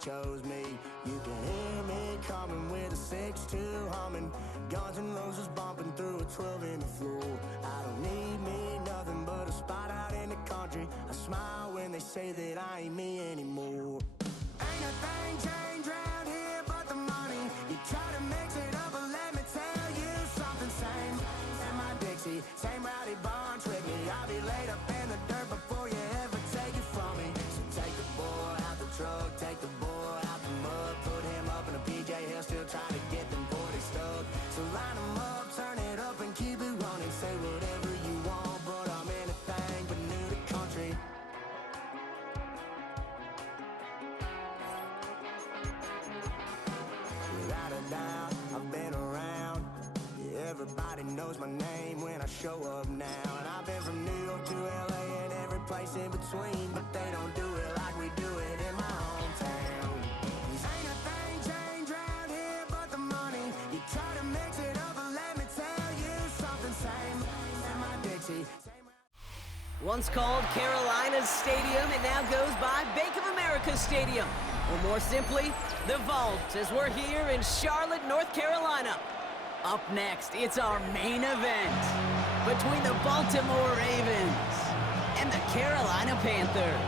chose me. You can hear me coming with a 6-2 humming, Guns N' Roses bumping through a 12 in the floor. I don't need me nothing but a spot out in the country. I smile when they say that I ain't me anymore. Ain't a thing changed round here but the money. You try to mix it up, but let me tell you something. Same in my Dixie, same rowdy bunch with me. I'll be laid up in the dirt before you ever take it from me. So take the boy out the truck, take the boy out the mud, put him up in a PJ, he'll still try to get them 40 stuck. So line him up, turn it up and keep it running. Say whatever you want, but I'm anything but new to country. Without a doubt, I've been around. Yeah, everybody knows my name when I show up now. And I've been from New York to LA and every place in between, but they don't do it like we do it in my hometown. 'Cause ain't a thing changed round here but the money. You try to mix it up, but let me tell you something. Same in my Dixie. Once called Carolina's Stadium, it now goes by Bank of America Stadium. Or more simply, the Vault, as we're here in Charlotte, North Carolina. Up next, it's our main event between the Baltimore Ravens and the Carolina Panthers.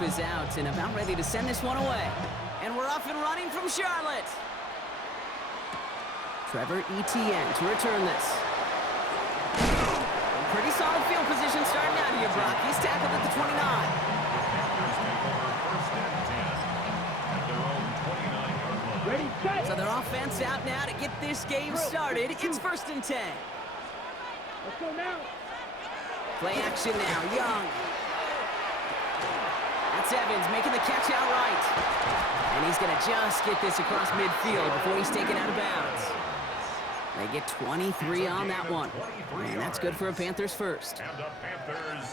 Is out and about ready to send this one away. And we're off and running from Charlotte. Trevor Etienne to return this. Pretty solid field position starting out here, Brock. He's tackled at the 29. So their offense out now to get this game started. It's 1st and 10. Let's go now. Play action now, Young. That's Evans making the catch outright. And he's going to just get this across midfield before he's taken out of bounds. They get 23 on that one. And that's good for a Panthers first.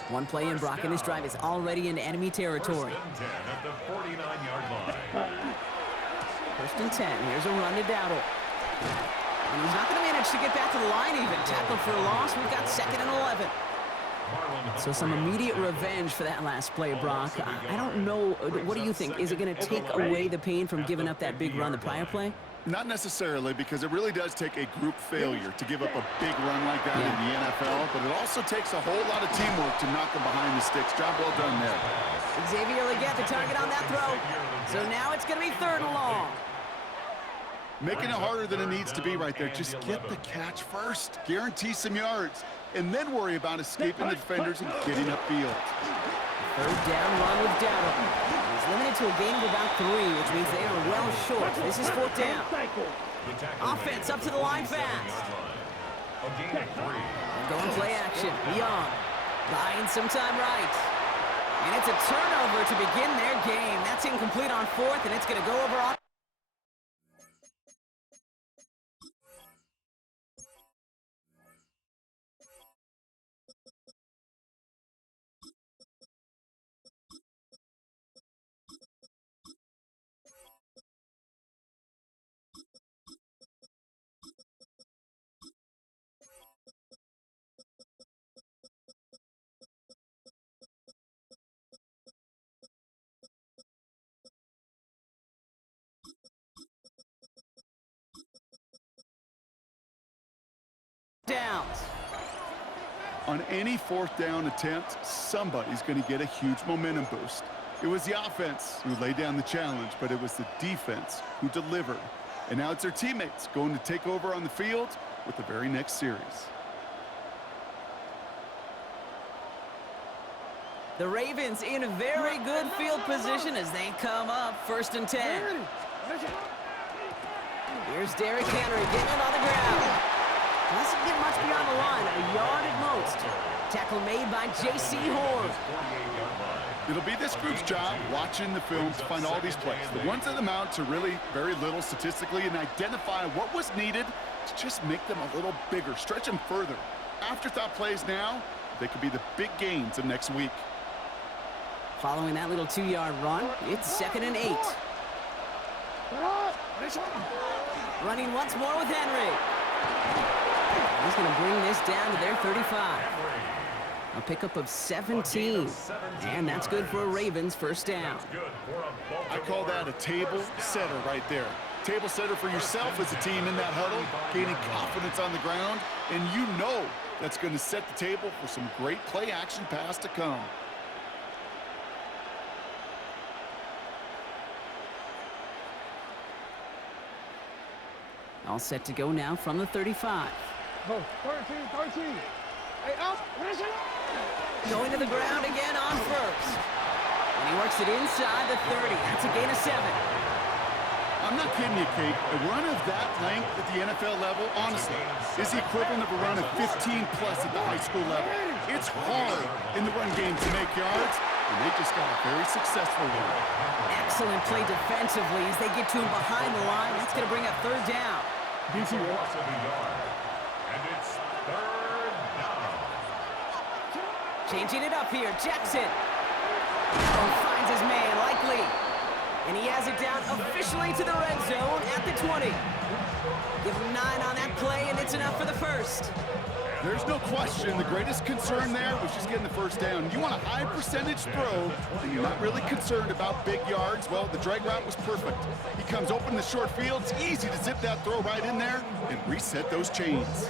One play in, Brock, and this drive is already into enemy territory. 1st and 10. Here's a run to Dowdle. And he's not going to manage to get back to the line even. Tackle for a loss. We've got 2nd and 11. So some immediate revenge for that last play, Brock. I don't know. What do you think? Is it going to take away the pain from giving up that big run the prior play? Not necessarily, because it really does take a group failure to give up a big run like that in the NFL, but it also takes a whole lot of teamwork to knock them behind the sticks. Job well done there. Xavier Legette, the target on that throw. So now it's going to be 3rd and long. Making it harder than it needs to be right there. Just get the catch first. Guarantee some yards. And then worry about escaping the defenders and getting upfield. 3rd down run with Dowdle. He's limited to a gain of about 3, which means they are well short. This is 4th down. Offense up to the line fast. Going play action. Young buying some time right. And it's a turnover to begin their game. That's incomplete on 4th, and it's going to go over on. Downs. On any 4th down attempt, somebody's going to get a huge momentum boost. It was the offense who laid down the challenge, but it was the defense who delivered. And now it's their teammates going to take over on the field with the very next series. The Ravens in a very good field position as they come up 1st and 10. Here's Derrick Henry getting it on the ground. Doesn't get much beyond the line, a yard at most. Tackle made by J.C. Horn. It'll be this group's job watching the film to find all these plays. The ones that amount to really very little statistically and identify what was needed to just make them a little bigger, stretch them further. Afterthought plays now, they could be the big gains of next week. Following that little 2-yard run, it's 2nd and 8. Running once more with Henry. He's going to bring this down to their 35. A pickup of 17. And that's good for a Ravens first down. I call that a table setter right there. Table setter for yourself as a team in that huddle, gaining confidence on the ground, and you know that's going to set the table for some great play action pass to come. All set to go now from the 35. Go, 13. Hey, up. Going to the ground again on first. And he works it inside the 30. That's a gain of 7. I'm not kidding you, Kate. A run of that length at the NFL level, honestly, is the equivalent of a run of 15-plus at the high school level. It's hard in the run game to make yards, and they just got a very successful one. Excellent play defensively as they get to him behind the line. That's going to bring up 3rd down. And it's 3rd down. Changing it up here, Jackson. Finds his man, likely. And he has it down officially to the red zone at the 20. Give him 9 on that play, and it's enough for the first. There's no question. The greatest concern there was just getting the first down. You want a high percentage throw, and you're not really concerned about big yards. Well, the drag route was perfect. He comes open in the short field. It's easy to zip that throw right in there and reset those chains.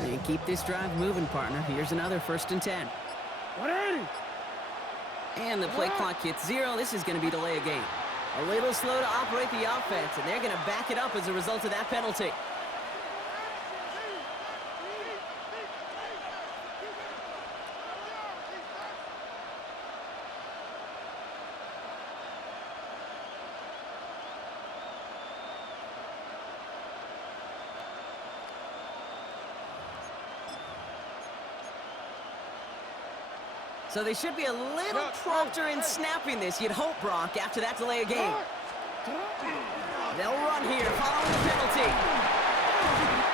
And keep this drive moving, partner. Here's another 1st and 10. 180. And the play clock hits 0. This is going to be delay a game. A little slow to operate the offense, and they're going to back it up as a result of that penalty. So they should be a little prompter in snapping this, you'd hope, Brock, after that delay of game. They'll run here following the penalty.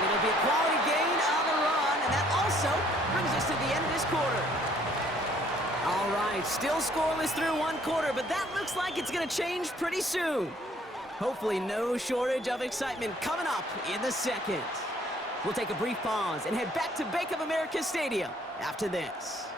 It'll be a quality gain on the run, and that also brings us to the end of this quarter. All right, still scoreless through 1 quarter, but that looks like it's going to change pretty soon. Hopefully no shortage of excitement coming up in the 2nd. We'll take a brief pause and head back to Bank of America Stadium after this.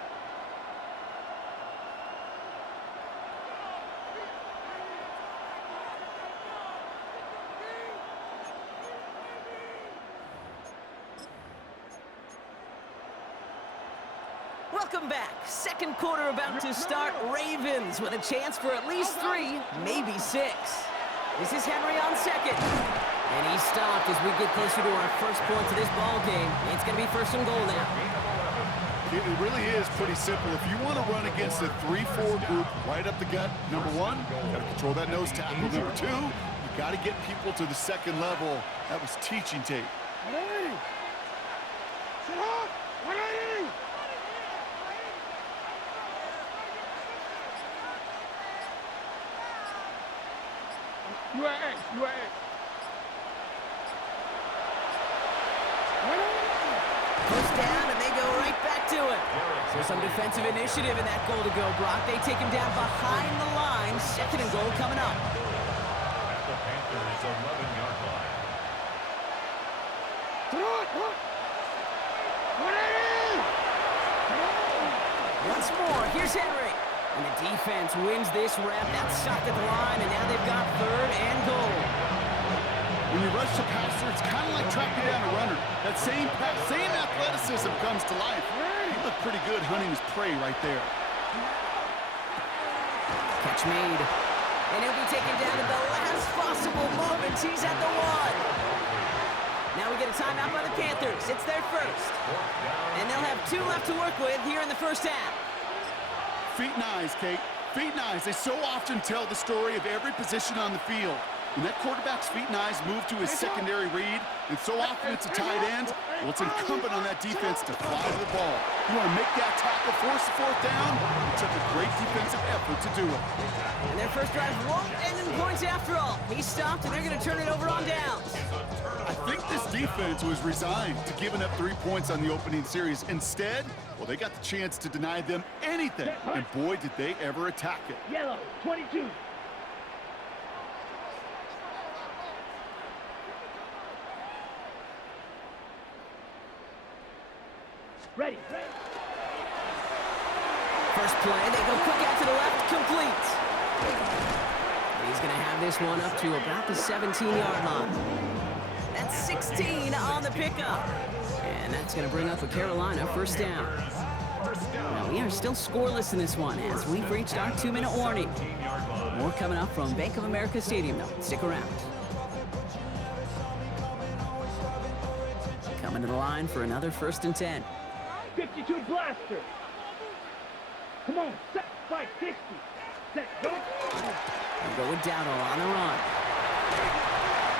Welcome back. 2nd quarter about to start. Ravens with a chance for at least 3, maybe 6. This is Henry on 2nd. And he's stopped as we get closer to our first points of this ball game. It's going to be 1st and goal now. It really is pretty simple. If you want to run against a 3-4 group right up the gut, number 1, you got to control that nose tackle. Number 2, you got to get people to the 2nd level. That was teaching tape. 180. Sit up. 180. You at X. First down, and they go right back to it. So some defensive initiative in that goal to go, Brock. They take him down behind the line. 2nd and goal coming up. At the Panthers' 11-yard line. Once more, here's Henry. And the defense wins this rep. That's stopped at the line, and now they've got 3rd and goal. When you rush the passer, it's kind of like tracking down a runner. That same athleticism comes to life. He looked pretty good hunting his prey right there. Catch made. And he'll be taken down at the last possible moment. He's at the 1. Now we get a timeout by the Panthers. It's their first. And they'll have 2 left to work with here in the first half. Feet and eyes, Kate. Feet and eyes, they so often tell the story of every position on the field. When that quarterback's feet and eyes move to his secondary read, and so often it's a tight end, well, it's incumbent on that defense to fly to the ball. You want to make that tackle, force the fourth down? It took a great defensive effort to do it. And their first drive won't end in points after all. He stopped, and they're going to turn it over on downs. I think this defense was resigned to giving up 3 points on the opening series. Instead, well, they got the chance to deny them anything, and boy, did they ever attack it. Yellow, 22. Ready. First play, they go quick out to the left, complete. He's going to have this one up to about the 17-yard line. That's 16 on the pickup. And that's going to bring up a Carolina first down. Now, we are still scoreless in this one as we've reached our 2-minute warning. More coming up from Bank of America Stadium, though. Stick around. Coming to the line for another 1st and 10. 52 blaster. Come on, set, 560. Set, go. We'll go with Dowdle on the run.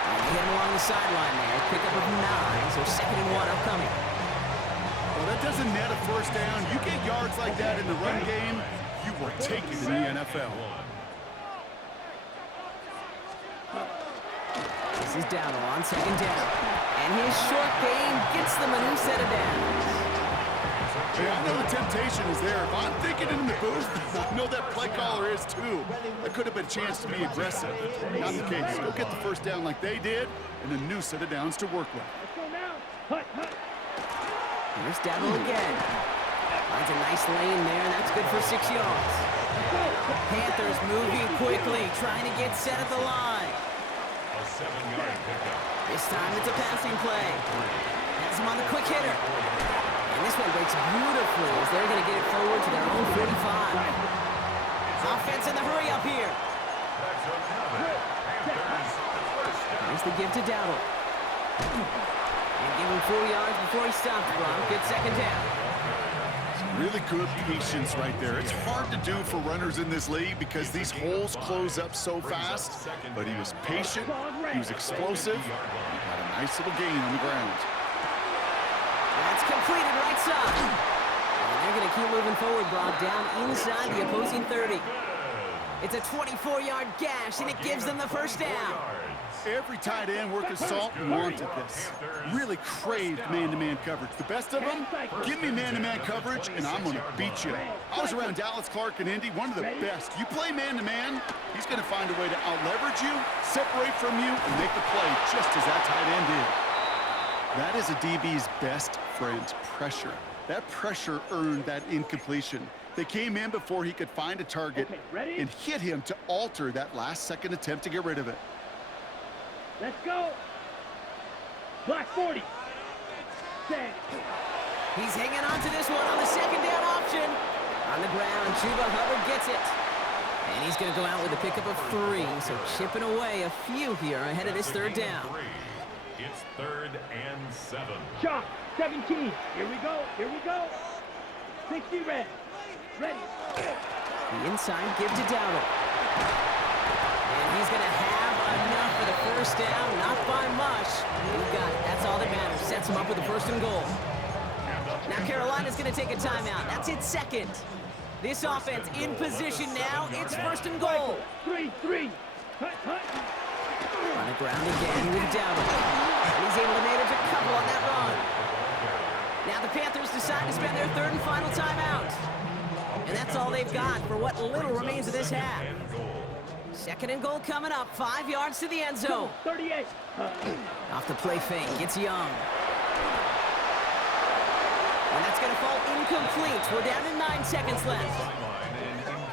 And they hit him along the sideline there. Pickup of 9, so 2nd and 1 upcoming. Well, that doesn't net a first down. You get yards like that in the run game, you will take it in the NFL. This is Dowdle on 2nd down. And his short game gets them a new set of downs. Yeah, I know the temptation is there. If I'm thinking in the booth, I know that play caller is too. That could have been a chance to be aggressive. Not the case. Go get the first down like they did, and a new set of downs to work with. Let's go now. Hut, hut. Here's Dowdle again. Finds a nice lane there, and that's good for 6 yards. Panthers moving quickly, trying to get set at the line. A 7-yard pickup. This time it's a passing play. Has him on the quick hitter. And this one breaks beautifully as they're going to get it forward to their own 45. Offense in the hurry up here. Here's the give to Dowdle. And give him 4 yards before he stops, Brock. Good 2nd down. Really good patience right there. It's hard to do for runners in this league because these holes close up so fast. But he was patient, he was explosive, he had a nice little gain on the ground. That's completed right side. And they're going to keep moving forward, Brock, down inside the opposing 30. It's a 24-yard gash, and it gives them the first down. Every tight end worth his salt wanted this. Really craved man-to-man coverage. The best of them, give me man-to-man coverage, and I'm going to beat you. I was around Dallas Clark and Indy, one of the best. You play man-to-man, he's going to find a way to out-leverage you, separate from you, and make the play just as that tight end did. That is a DB's best friend, pressure. That pressure earned that incompletion. They came in before he could find a target and hit him to alter that last-second attempt to get rid of it. Let's go. Black 40. Set. He's hanging on to this one on the 2nd down option. On the ground, Chuba Hubbard gets it. And he's going to go out with a pickup of 3, so chipping away a few here ahead of this 3rd down. It's 3rd and 7. Shot. 17. Here we go. Here we go. 60 red. Ready. The inside give to Dowdle. And he's going to have enough for the first down. Not by much. You got it. That's all that matters. Sets him up with the 1st and goal. Now Carolina's going to take a timeout. That's its 2nd. This offense in position now. It's 1st and goal. 3-3. Hut, hut. On the ground again with Dowdle. And he's able to manage a couple on that run. Now the Panthers decide to spend their 3rd and final timeout. And that's all they've got for what little remains of this half. 2nd and goal coming up. 5 yards to the end zone. 38. Off the play fake. Gets Young. And that's going to fall incomplete. We're down to 9 seconds left.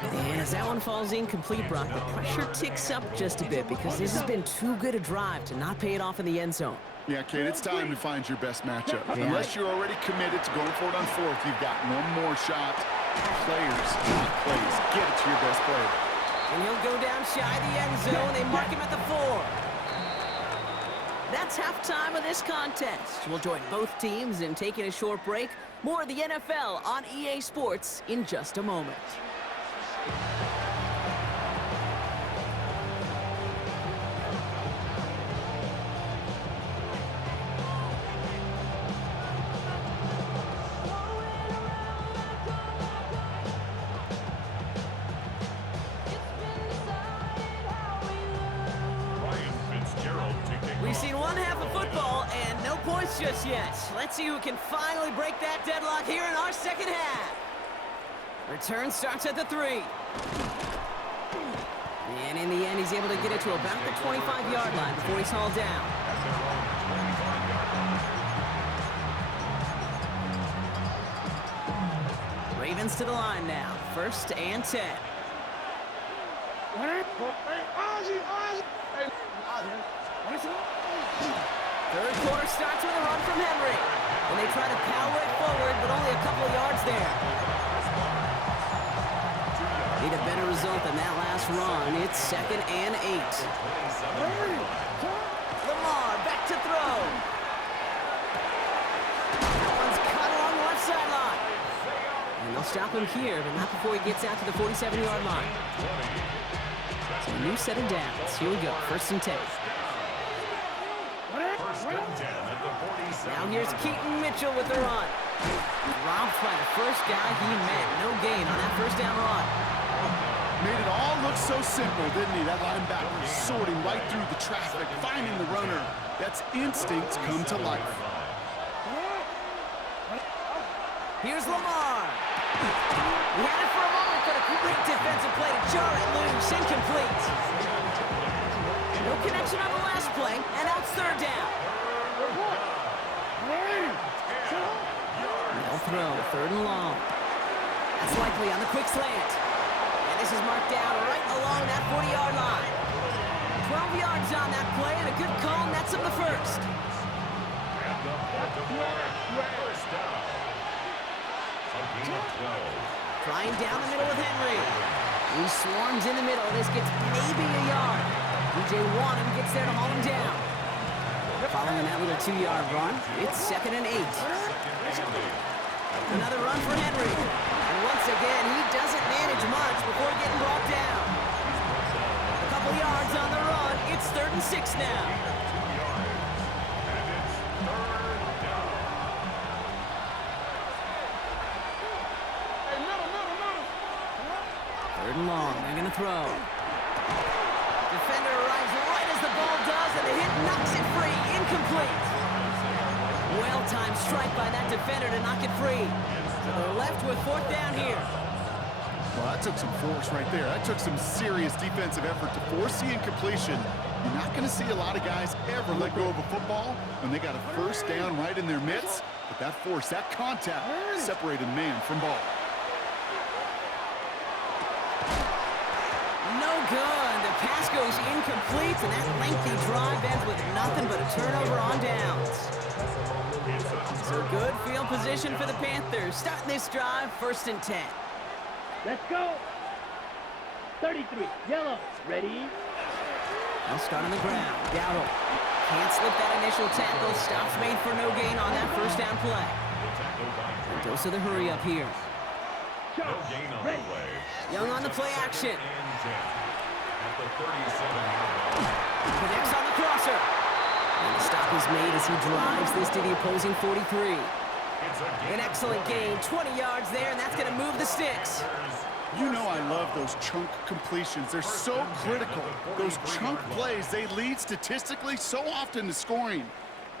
And as that one falls incomplete, Brock, the pressure ticks up just a bit because this has been too good a drive to not pay it off in the end zone. Yeah, Kate, it's time to find your best matchup. Unless you're already committed to going for it on 4th, you've got one more shot. Players, not plays. Get it to your best player. And he'll go down shy of the end zone. They mark him at the 4. That's halftime of this contest. We'll join both teams in taking a short break. More of the NFL on EA Sports in just a moment. points just yet. Let's see who can finally break that deadlock here in our second half. Return starts at the 3. And in the end, he's able to get it to about the 25-yard line before he's hauled down. Ravens to the line now. 1st and 10. Third quarter starts with a run from Henry. And they try to power it forward, but only a couple of yards there. Need a better result than that last run. It's 2nd and 8. Lamar back to throw. That one's cut along the left sideline. And they'll stop him here, but not before he gets out to the 47-yard line. So a new set of downs. Here we go, 1st and 10. Now here's Keaton Mitchell with the run. Robbed by the first guy he met. No gain on that 1st down run. Made it all look so simple, didn't he? That linebacker sorting right through the traffic, finding the runner. That's instincts come to life. Here's Lamar. He had it for a moment, but a great defensive play to jar it loose. Incomplete. No connection on the last play, and now it's 3rd down. They'll throw, 3rd and long. That's likely on the quick slant. And this is marked down right along that 40-yard line. 12 yards on that play, and a good call nets him the 1st. Trying down the middle with Henry. He swarms in the middle. This gets maybe a yard. DJ Wanham gets there to haul him down. Following that little 2-yard run, it's 2nd and 8. Another run for Henry. And once again, he doesn't manage much before getting brought down. A couple yards on the run. It's 3rd and 6 now. 3rd and long. They're going to throw. Defender arrives right as the ball does, and the hit knocks it free. Incomplete. Well-timed strike by that defender to knock it free. So they're left with 4th down here. Well, that took some force right there. That took some serious defensive effort to force the incompletion. You're not going to see a lot of guys ever let go of a football when they got a 1st down right in their midst. But that force, that contact, separated man from ball. No good. The pass goes incomplete, and that lengthy drive ends with nothing but a turnover on downs. So good field position for the Panthers. Starting this drive, 1st and 10. Let's go. 33, yellow, ready. They'll start on the ground. Dowdle can't slip that initial tackle. Stops made for no gain on that 1st down play. And dose of the hurry up here. Ready. Young on the play action. Connects on the crosser. And the stop is made as he drives this to the opposing 43. An excellent gain, 20 yards there, and that's going to move the sticks. You know I love those chunk completions. They're so critical. Those chunk plays, they lead statistically so often to scoring.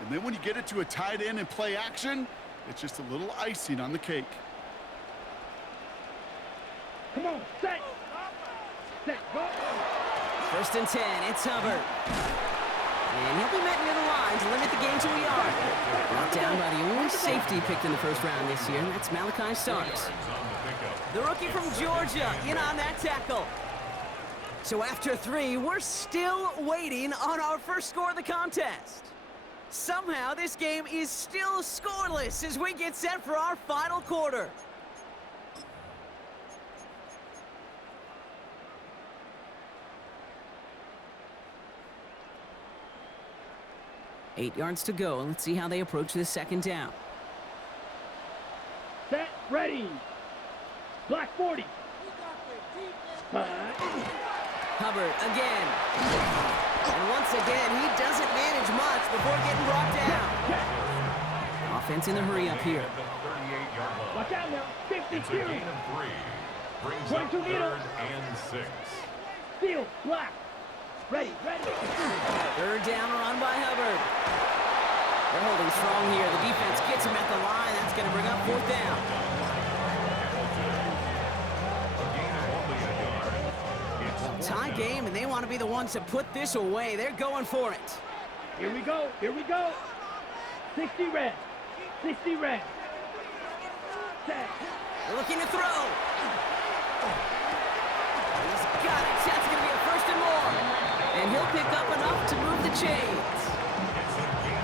And then when you get it to a tight end and play action, it's just a little icing on the cake. Come on, set. Set, go. 1st and 10, it's Hubbard. And he'll be met near the line to limit the game to a yard. Brought down by the only safety picked in the 1st round this year, and that's Malachi Starks. The rookie from Georgia in on that tackle. So after 3, we're still waiting on our first score of the contest. Somehow this game is still scoreless as we get set for our final quarter. Eight yards to go. Let's see how they approach this 2nd down. Set, ready. Black 40. Hubbard again. And once again, he doesn't manage much before getting brought down. Offense in the hurry up here. Watch out now. 52. It's a gain of 3. Brings up 3rd and 6. Field, black. Ready, ready. 3rd down run by Hubbard. They're holding strong here. The defense gets him at the line. That's going to bring up 4th down. Tie game, and they want to be the ones to put this away. They're going for it. Here we go. Here we go. 60 red. 60 red. Set. They're looking to throw. He's got it. That's going to be a 1st and more. And he'll pick up enough to move the chains.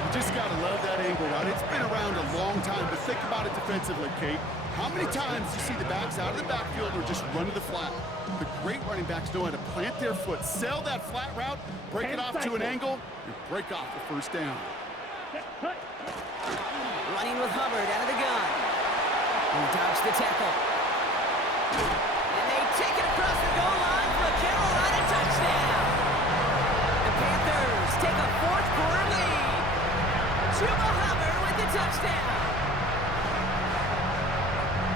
You just got to love that angle route. It's been around a long time, but think about it defensively, Kate. How many times do you see the backs out of the backfield or just run to the flat? The great running backs know how to plant their foot, sell that flat route, break it off to an angle, and break off the 1st down. Running with Hubbard out of the gun. He dodged the tackle. And they take it across the goal line for a Carolina touchdown. The Panthers take a 4th quarter lead. Chuba Hubbard with the touchdown.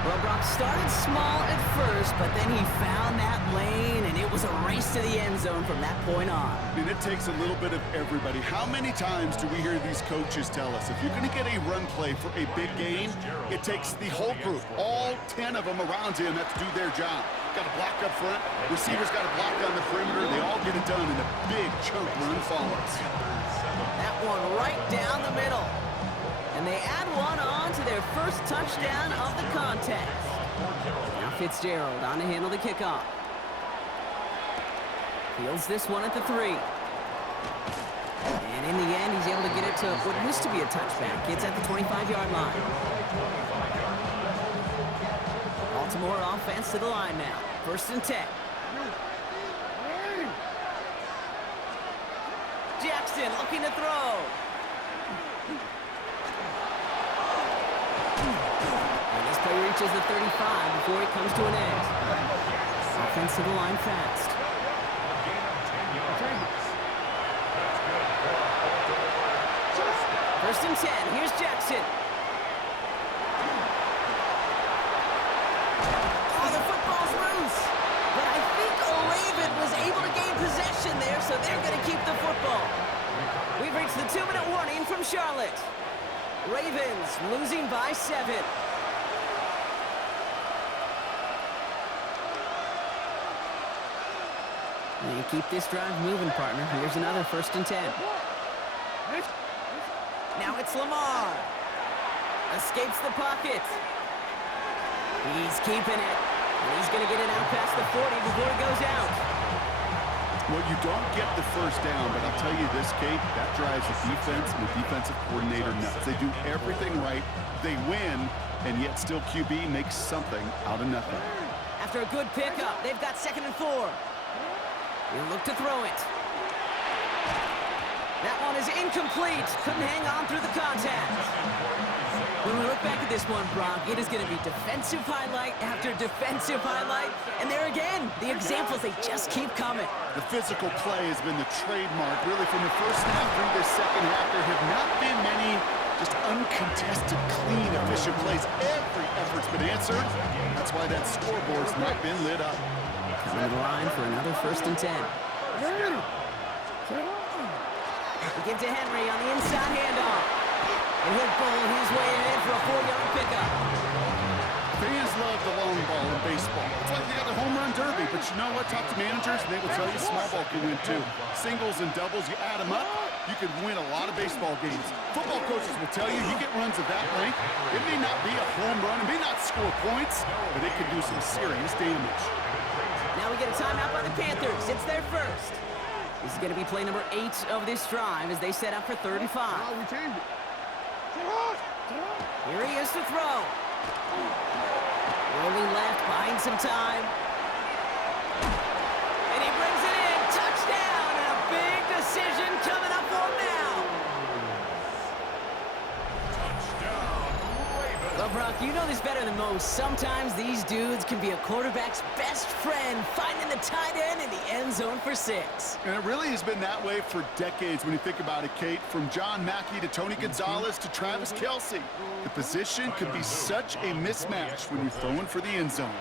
Well, Brock started small at first, but then he found that lane, and it was a race to the end zone from that point on. And it takes a little bit of everybody. How many times do we hear these coaches tell us, if you're going to get a run play for a big game, it takes the whole group, all 10 of them around him have to do their job. Got to block up front, receivers got to block on the perimeter, they all get it done, and a big chunk run follows. That one right down the middle. And they add one on to their 1st touchdown of the contest. Now Fitzgerald on to handle the kickoff. Fields this one at the 3. And in the end, he's able to get it to what used to be a touchback. It's at the 25-yard line. Baltimore offense to the line now. 1st and 10. Jackson looking to throw. And this play reaches the 35 before it comes to an end. Offense to the line fast. First and 10. Here's Jackson. Oh, the football's loose. But I think Raven was able to gain possession there, so they're going to keep the football. We've reached the 2-minute warning from Charlotte. Ravens losing by 7. And you keep this drive moving, partner. Here's another 1st and 10. Now it's Lamar. Escapes the pocket. He's keeping it. And he's going to get it out past the 40 before it goes out. Well, you don't get the 1st down, but I'll tell you this, Kate, that drives the defense and the defensive coordinator nuts. They do everything right. They win, and yet still QB makes something out of nothing. After a good pickup, they've got 2nd and 4. He'll look to throw it. That one is incomplete. Couldn't hang on through the contact. When we look back at this one, Brock, it is going to be defensive highlight after defensive highlight. And there again, the examples, they just keep coming. The physical play has been the trademark, really, from the 1st half through the 2nd half. There have not been many just uncontested, clean, efficient plays. Every effort's been answered. That's why that scoreboard's not been lit up. Coming to the line for another 1st and 10. We give to Henry on the inside handoff. And he'll bowl his way ahead for a 4-yard pickup. Fans love the long ball in baseball. It's like they got the home run derby, but you know what? Talk to managers, and they will tell you small ball can win too. Singles and doubles, you add them up, you can win a lot of baseball games. Football coaches will tell you, you get runs of that length, it may not be a home run, it may not score points, but it can do some serious damage. Now we get a timeout by the Panthers. It's their 1st. This is going to be play number 8 of this drive as they set up for 35. Here he is to throw. Rolling left, buying some time. And he brings it in. Touchdown! And a big decision coming up for him now. Well, Brock, you know this better than most. Sometimes these dudes can be a quarterback's best friend, finding the tight end in the end zone for 6. And it really has been that way for decades when you think about it, Kate. From John Mackey to Tony Gonzalez to Travis Kelce. The position could be such a mismatch when you're throwing for the end zone.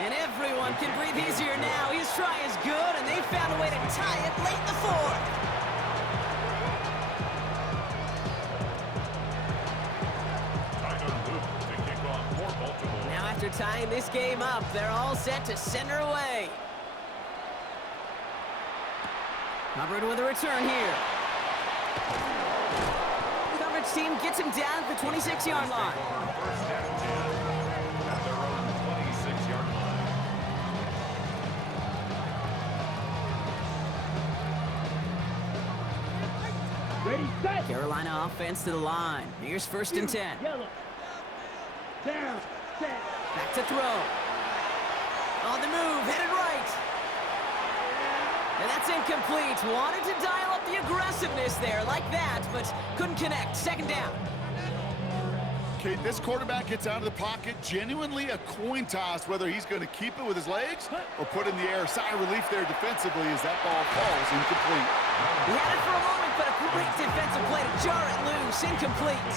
And everyone can breathe easier now. His try is good, and they found a way to tie it late in the 4th. after tying this game up. They're all set to send her away. Hubbard with a return here. Coverage team gets him down at the 26-yard line. First down 10 at their own 26-yard line. Ready, set. Carolina offense to the line. Here's 1st and 10. Yellow. Down, set. Back to throw. On the move, headed right. And that's incomplete. Wanted to dial up the aggressiveness there like that, but couldn't connect. 2nd down. Okay, this quarterback gets out of the pocket, genuinely a coin toss whether he's going to keep it with his legs or put in the air. Sigh of relief there defensively as that ball falls incomplete. He had it for a moment, but a great defensive play to jar it loose. Incomplete.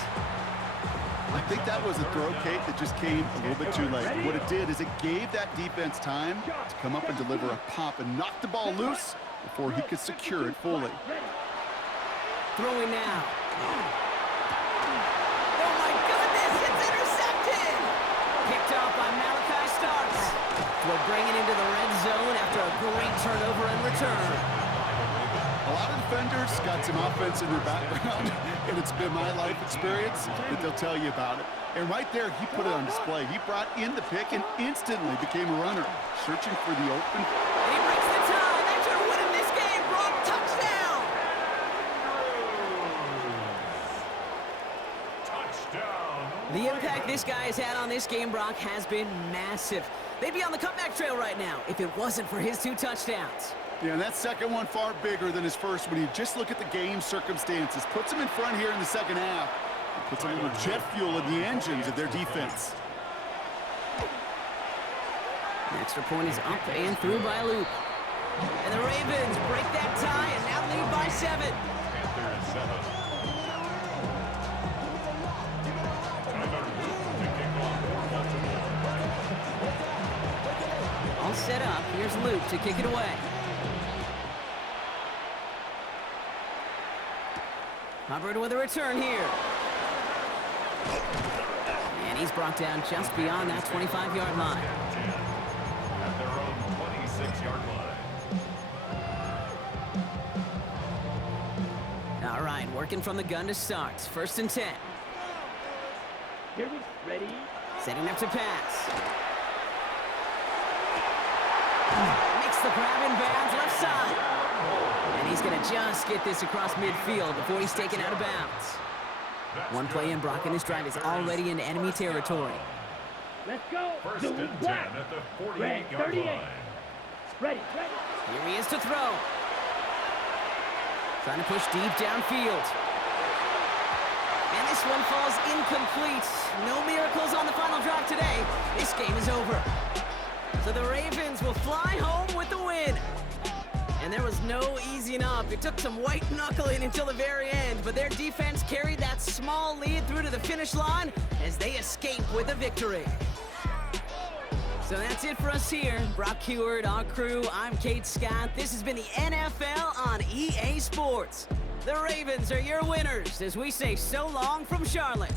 I think that was a throw, Kate, that just came a little bit too late. What it did is it gave that defense time to come up and deliver a pop and knock the ball loose before he could secure it fully. Throwing now. Oh my goodness, it's intercepted! Picked off by Malachi Starks. We'll bring it into the red zone after a great turnover and return. A lot of defenders got some offense in their background, and it's been my life experience that they'll tell you about it. And right there, he put it on display. He brought in the pick and instantly became a runner, searching for the open. And he breaks the tie. That should win him this game, Brock. Touchdown! Touchdown. The impact this guy has had on this game, Brock, has been massive. They'd be on the comeback trail right now if it wasn't for his 2 touchdowns. Yeah, and that second one far bigger than his first when you just look at the game circumstances. Puts him in front here in the second half. It puts a little jet fuel in the engines of their defense. The extra point is up and through by Luke. And the Ravens break that tie and now lead by 7. Panthers 7. Tyler Luke to kick off for Baltimore. All set up. Here's Luke to kick it away. Hubbard with a return here. And he's brought down just beyond that 25-yard line. At their own 26-yard line. All right, working from the gun to start. 1st and 10. Here we ready. Setting up to pass. Makes the grab in bounds left side. And he's going to just get this across midfield before he's taken out of bounds. One play in, Brock, and this drive is already into enemy territory. Let's go. First Zoom and 10 black. at the Red 48-yard 38. line. Ready, ready. Here he is to throw. Trying to push deep downfield. And this one falls incomplete. No miracles on the final drive today. This game is over. So the Ravens will fly home with the win. And there was no easing up. It took some white knuckling until the very end, but their defense carried that small lead through to the finish line as they escape with a victory. So that's it for us here. Brock Heward, our crew, I'm Kate Scott. This has been the NFL on EA Sports. The Ravens are your winners as we say so long from Charlotte.